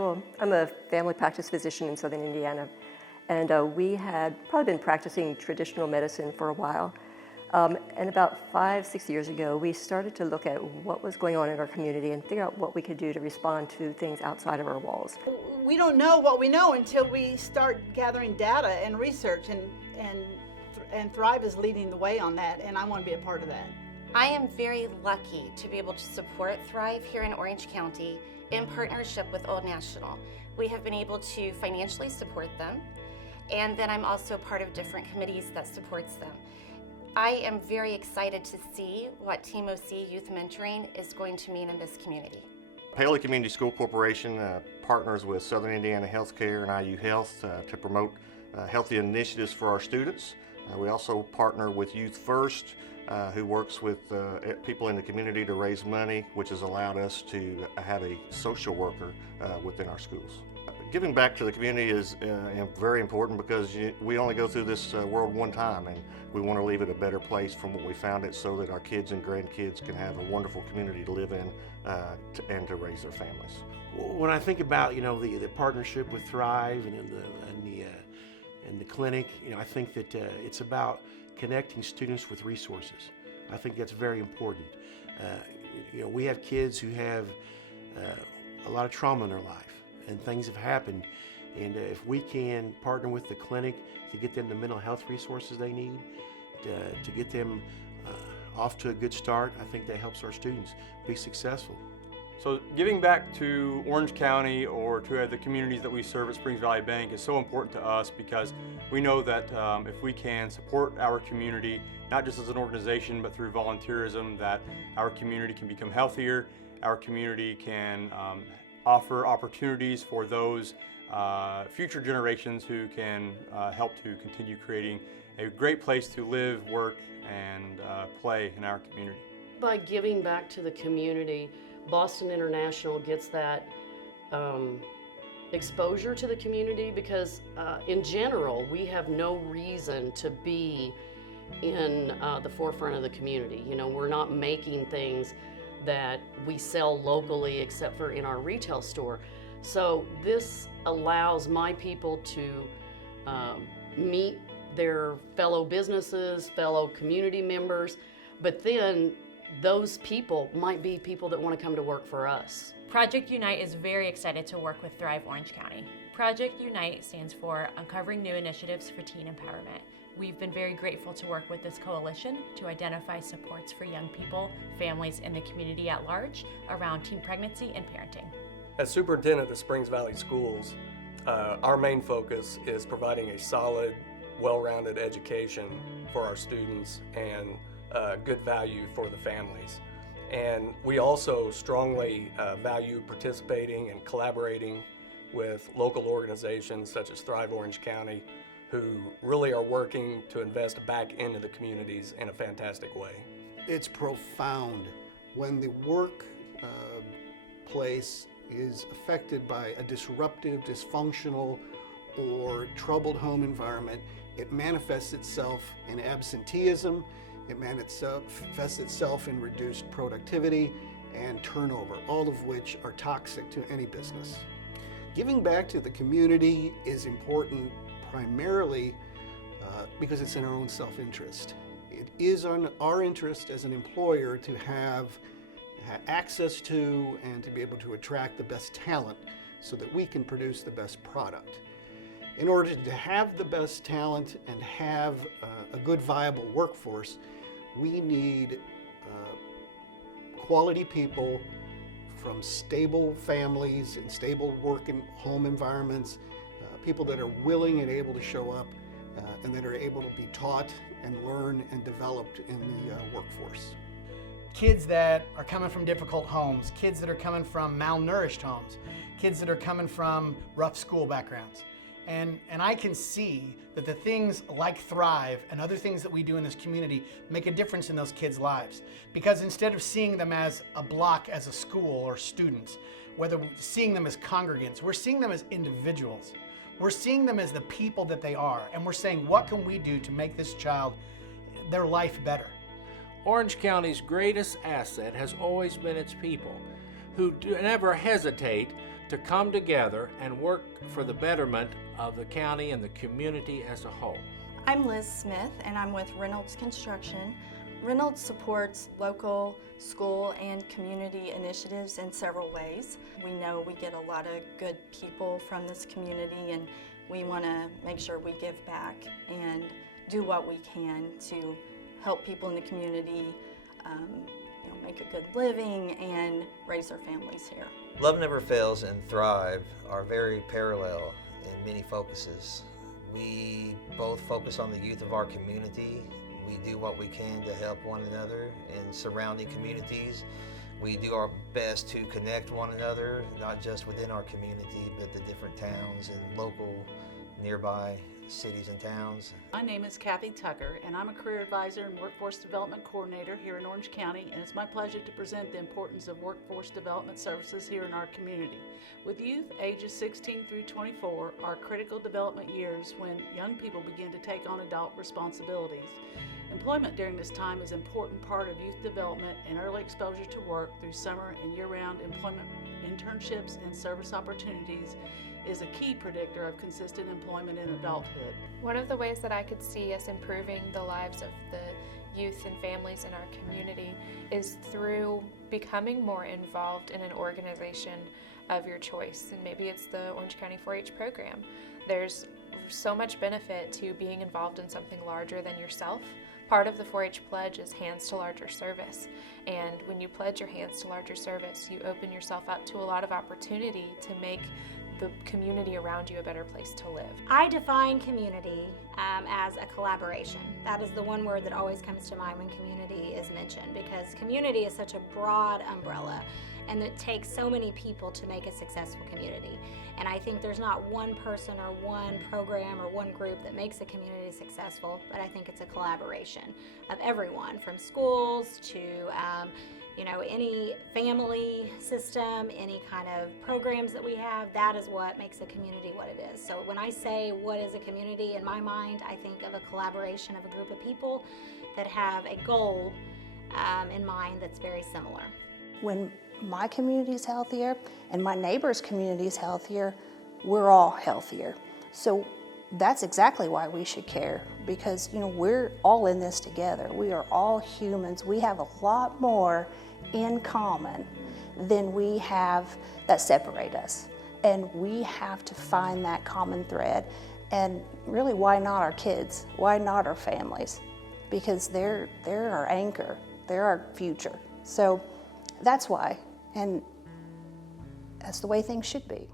Well, I'm a family practice physician in Southern Indiana, and we had probably been practicing traditional medicine for a while. And about 5-6 years ago, we started to look at what was going on in our community and figure out what we could do to respond to things outside of our walls. We don't know what we know until we start gathering data and research, and Thrive is leading the way on that, and I want to be a part of that. I am very lucky to be able to support Thrive here in Orange County in partnership with Old National. We have been able to financially support them, and then I'm also part of different committees that supports them. I am very excited to see what Team OC Youth Mentoring is going to mean in this community. Paoli Community School Corporation partners with Southern Indiana Healthcare and IU Health to promote healthy initiatives for our students. We also partner with Youth First, who works with people in the community to raise money, which has allowed us to have a social worker within our schools. Giving back to the community is very important because we only go through this world one time, and we want to leave it a better place from what we found it so that our kids and grandkids can have a wonderful community to live in and to raise their families. When I think about the partnership with Thrive and the clinic, I think that it's about connecting students with resources. I think that's very important. We have kids who have a lot of trauma in their life, and things have happened. And if we can partner with the clinic to get them the mental health resources they need, to get them off to a good start, I think that helps our students be successful. So giving back to Orange County or to the communities that we serve at Springs Valley Bank is so important to us because we know that if we can support our community, not just as an organization, but through volunteerism, that our community can become healthier, our community can offer opportunities for those future generations who can help to continue creating a great place to live, work, and play in our community. By giving back to the community, Boston International gets that exposure to the community because in general, we have no reason to be in the forefront of the community. We're not making things that we sell locally except for in our retail store. So this allows my people to meet their fellow businesses, fellow community members, but then those people might be people that want to come to work for us. Project Unite is very excited to work with Thrive Orange County. Project Unite stands for Uncovering New Initiatives for Teen Empowerment. We've been very grateful to work with this coalition to identify supports for young people, families, and the community at large around teen pregnancy and parenting. As superintendent of Springs Valley Schools, our main focus is providing a solid, well-rounded education for our students and good value for the families. And we also strongly value participating and collaborating with local organizations such as Thrive Orange County, who really are working to invest back into the communities in a fantastic way. It's profound when the work place is affected by a disruptive, dysfunctional, or troubled home environment. It manifests itself in absenteeism, it manifests itself in reduced productivity and turnover, all of which are toxic to any business. Giving back to the community is important primarily because it's in our own self-interest. It is in our interest as an employer to have access to and to be able to attract the best talent so that we can produce the best product. In order to have the best talent and have a good, viable workforce, we need quality people from stable families and stable work and home environments, people that are willing and able to show up and that are able to be taught and learn and developed in the workforce. Kids that are coming from difficult homes, kids that are coming from malnourished homes, kids that are coming from rough school backgrounds. And I can see that the things like Thrive and other things that we do in this community make a difference in those kids' lives. Because instead of seeing them as a block, as a school or students, whether we're seeing them as congregants, we're seeing them as individuals. We're seeing them as the people that they are. And we're saying, what can we do to make this child, their life better? Orange County's greatest asset has always been its people, who never hesitate to come together and work for the betterment of the county and the community as a whole. I'm Liz Smith, and I'm with Reynolds Construction. Reynolds supports local school and community initiatives in several ways. We know we get a lot of good people from this community, and we want to make sure we give back and do what we can to help people in the community make a good living and raise their families here. Love Never Fails and Thrive are very parallel in many focuses. We both focus on the youth of our community. We do what we can to help one another in surrounding communities. We do our best to connect one another, not just within our community, but the different towns and local nearby cities and towns. My name is Kathy Tucker, and I'm a career advisor and workforce development coordinator here in Orange County, and it's my pleasure to present the importance of workforce development services here in our community. With youth ages 16 through 24 are critical development years when young people begin to take on adult responsibilities. Employment during this time is an important part of youth development, and early exposure to work through summer and year-round employment internships and service opportunities is a key predictor of consistent employment in adulthood. One of the ways that I could see us improving the lives of the youth and families in our community is through becoming more involved in an organization of your choice, and maybe it's the Orange County 4-H program. There's so much benefit to being involved in something larger than yourself. Part of the 4-H pledge is hands to larger service, and when you pledge your hands to larger service, you open yourself up to a lot of opportunity to make the community around you a better place to live. I define community as a collaboration. That is the one word that always comes to mind when community is mentioned, because community is such a broad umbrella and it takes so many people to make a successful community. And I think there's not one person or one program or one group that makes a community successful, but I think it's a collaboration of everyone, from schools to any family system, any kind of programs that we have. That is what makes a community what it is. So when I say what is a community, in my mind, I think of a collaboration of a group of people that have a goal in mind that's very similar. When my community is healthier and my neighbor's community is healthier, we're all healthier. So that's exactly why we should care, because we're all in this together. We are all humans. We have a lot more in common than we have that separate us. And we have to find that common thread. And really, why not our kids? Why not our families? Because they're our anchor. They're our future. So that's why. And that's the way things should be.